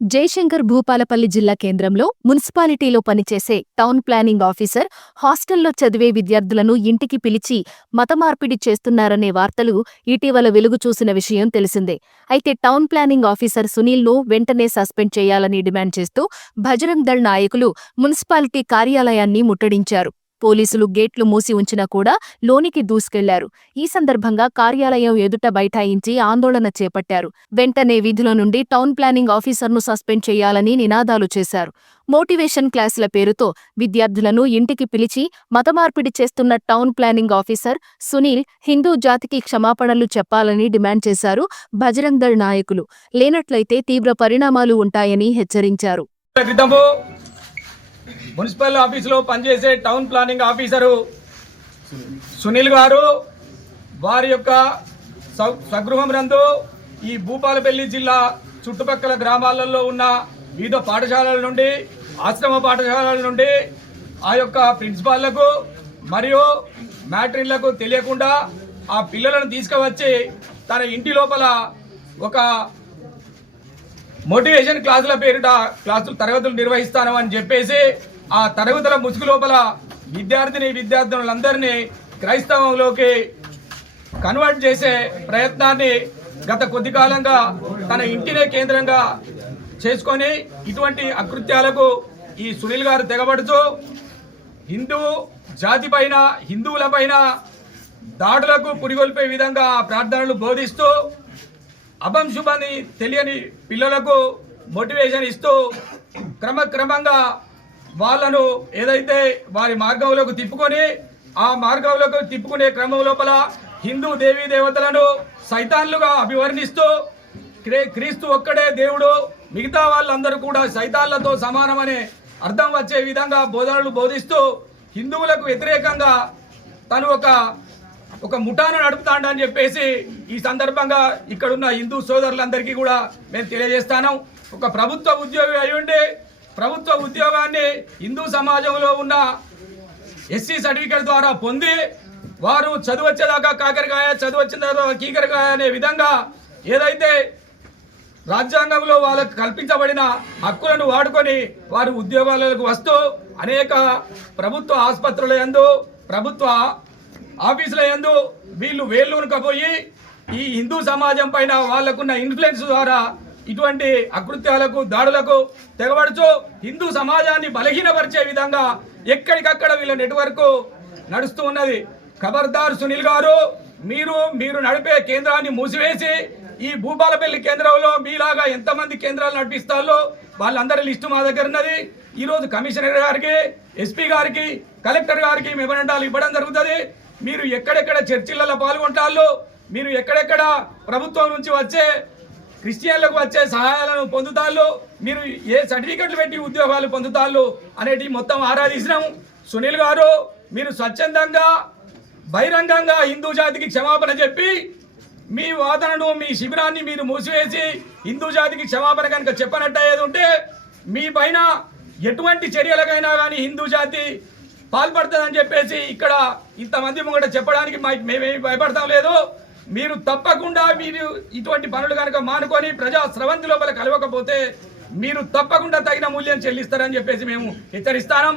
జయశంకర్ భూపాలపల్లి జిల్లా కేంద్రంలో మున్సిపాలిటీలో పనిచేసే టౌన్ ప్లానింగ్ ఆఫీసర్ హాస్టల్లో చదివే విద్యార్థులను ఇంటికి పిలిచి మతమార్పిడి చేస్తున్నారనే వార్తలు ఇటీవల వెలుగు చూసిన విషయం తెలిసిందే. అయితే టౌన్ ప్లానింగ్ ఆఫీసర్ సునీల్ను వెంటనే సస్పెండ్ చేయాలని డిమాండ్ చేస్తూ భజరంగ్ దళ్ నాయకులు మున్సిపాలిటీ కార్యాలయాన్ని ముట్టడించారు. పోలీసులు గేట్లు మూసి ఉంచినా కూడా లోనికి దూసుకెళ్ళారు. ఈ సందర్భంగా కార్యాలయం ఎదుట బైఠాయించి ఆందోళన చేపట్టారు. వెంటనే విధుల నుండి టౌన్ ప్లానింగ్ ఆఫీసర్ను సస్పెండ్ చేయాలని నినాదాలు చేశారు. మోటివేషన్ క్లాసుల పేరుతో విద్యార్థులను ఇంటికి పిలిచి మతమార్పిడి చేస్తున్న town planning officer Sunil Hindu జాతికి క్షమాపణలు చెప్పాలని డిమాండ్ చేశారు బజరంగ్ దళ్ నాయకులు. లేనట్లయితే తీవ్ర పరిణామాలు ఉంటాయని హెచ్చరించారు. మున్సిపల్ ఆఫీసులో పనిచేసే టౌన్ ప్లానింగ్ ఆఫీసరు సునీల్ గారు వారి యొక్క సౌ- స్వగృహం నందు ఈ భూపాలపల్లి జిల్లా చుట్టుపక్కల గ్రామాలలో ఉన్న వివిధ పాఠశాలల నుండి ఆశ్రమ పాఠశాలల నుండి ఆ యొక్క ప్రిన్సిపాళ్ళకు మరియు మ్యాట్రిన్లకు తెలియకుండా ఆ పిల్లలను తీసుకువచ్చి తన ఇంటి లోపల ఒక మోటివేషన్ క్లాసుల పేరిట క్లాసులు తరగతులు నిర్వహిస్తాను అని చెప్పేసి ఆ తరగతుల ముసుగు లోపల విద్యార్థిని విద్యార్థినులందరినీ క్రైస్తవంలోకి కన్వర్ట్ చేసే ప్రయత్నాన్ని గత కొద్ది కాలంగా తన ఇంటినే కేంద్రంగా చేసుకొని ఇటువంటి అకృత్యాలకు ఈ సునీల్ గారు తెగబడుతూ హిందూ జాతి పైన హిందువుల పైన దాడులకు పురిగొల్పే విధంగా ప్రార్థనలు బోధిస్తూ అభం తెలియని పిల్లలకు మోటివేషన్ ఇస్తూ క్రమక్రమంగా వాళ్ళను ఏదైతే వారి మార్గంలోకి తిప్పుకొని ఆ మార్గంలోకి తిప్పుకునే క్రమం లోపల హిందూ దేవీ దేవతలను సైతాన్లుగా అభివర్ణిస్తూ క్రీస్తు ఒక్కడే దేవుడు మిగతా వాళ్ళందరూ కూడా సైతాన్లతో సమానమనే అర్థం వచ్చే విధంగా బోధనలు బోధిస్తూ హిందువులకు వ్యతిరేకంగా తను ఒక ఒక ముఠాను నడుపుతాడని చెప్పేసి ఈ సందర్భంగా ఇక్కడున్న హిందూ సోదరులందరికీ కూడా మేము తెలియజేస్తాను. ఒక ప్రభుత్వ ఉద్యోగి అయి ఉద్యోగాన్ని హిందూ సమాజంలో ఉన్న ఎస్సీ సర్టిఫికేట్ ద్వారా పొంది వారు చదువు వచ్చేదాకా కాకరకాయ చదువు వచ్చిన తర్వాత కీకరకాయ అనే విధంగా ఏదైతే రాజ్యాంగంలో వాళ్ళకు కల్పించబడిన హక్కులను వాడుకొని వారు ఉద్యోగాలకు వస్తూ అనేక ప్రభుత్వ ఆసుపత్రుల యందు ప్రభుత్వ ఆఫీసుల యందు వీళ్ళు వేళ్ళూనుకపోయి ఈ హిందూ సమాజం పైన వాళ్ళకున్న ఇన్ఫ్లుయెన్స్ ద్వారా ఇటువంటి అకృత్యాలకు దాడులకు తెగబడుచు హిందూ సమాజాన్ని బలహీనపరిచే విధంగా ఎక్కడికక్కడ వీళ్ళ నెట్వర్క్ నడుస్తూ ఉన్నది. ఖబర్దార్ సునీల్ గారు మీరు మీరు నడిపే కేంద్రాన్ని మూసివేసి ఈ భూపాలపల్లి కేంద్రంలో మీలాగా ఎంతమంది కేంద్రాలు నడిపిస్తారో వాళ్ళందరి లిస్టు మా దగ్గర ఉన్నది. ఈరోజు కమిషనర్ గారికి ఎస్పీ గారికి కలెక్టర్ గారికి మెమరెండాలు ఇవ్వడం జరుగుతుంది. మీరు ఎక్కడెక్కడ చర్చిలలో పాల్గొంటారు మీరు ఎక్కడెక్కడ ప్రభుత్వం నుంచి వచ్చే క్రిస్టియన్లకు వచ్చే సహాయాలను పొందుతాళ్ళు. మీరు ఏ సర్టిఫికెట్లు పెట్టి ఉద్యోగాలు పొందుతాళ్ళు అనేటివి మొత్తం ఆరాధించినాం సునీల్ గారు మీరు స్వచ్ఛందంగా బహిరంగంగా హిందూ జాతికి క్షమాపణ చెప్పి మీ వాదనను మీ శిబిరాన్ని మీరు మూసివేసి హిందూ జాతికి క్షమాపణ కనుక చెప్పనట్టు అయ్యేది ఉంటే మీ పైన ఎటువంటి చర్యలకైనా కానీ హిందూ జాతి పాల్పడుతుందని చెప్పేసి ఇక్కడ ఇంతమంది ముంగట చెప్పడానికి మా మేమేమి భయపడతాం లేదు. మీరు తప్పకుండా మీరు ఇటువంటి పనులు కనుక మానుకొని ప్రజా స్రవంతి లోపల కలవకపోతే మీరు తప్పకుండా తగిన మూల్యం చెల్లిస్తారని చెప్పేసి మేము హెచ్చరిస్తాం